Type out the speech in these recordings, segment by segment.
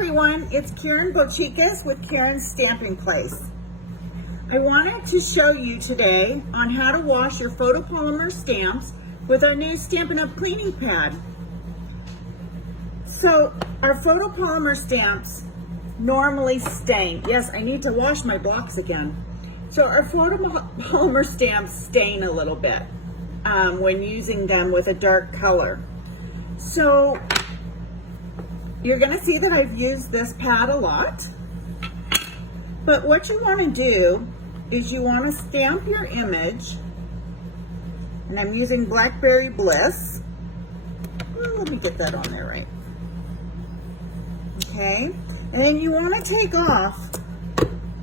everyone, it's Karen Bochicas with Karen's Stamping Place. I wanted to show you today on how to wash your photopolymer stamps with our new Stampin' Up cleaning pad. So our photopolymer stamps normally stain. Yes, I need to wash my blocks again. So our photopolymer stamps stain a little bit when using them with a dark color. So you're going to see that I've used this pad a lot. But what you want to do is you want to stamp your image. And I'm using Blackberry Bliss. Let me get that on there right. Okay. And then you want to take off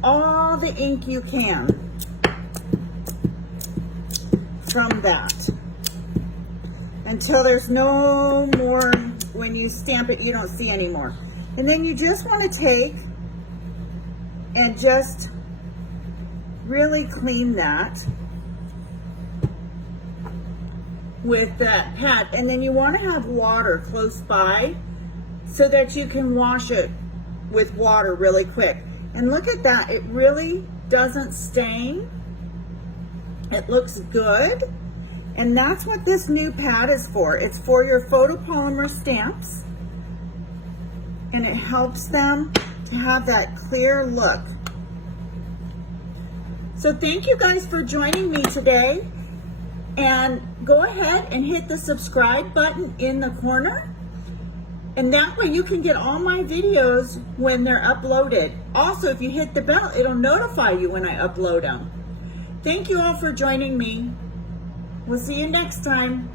all the ink you can from that until there's no more. When you stamp it, you don't see anymore. And then you just want to take and just really clean that with that pad. And then you want to have water close by so that you can wash it with water really quick. And look at that, it really doesn't stain. It looks good. And that's what this new pad is for. It's for your photopolymer stamps. And it helps them to have that clear look. So thank you guys for joining me today. And go ahead and hit the subscribe button in the corner. And that way you can get all my videos when they're uploaded. Also, if you hit the bell, it'll notify you when I upload them. Thank you all for joining me. We'll see you next time.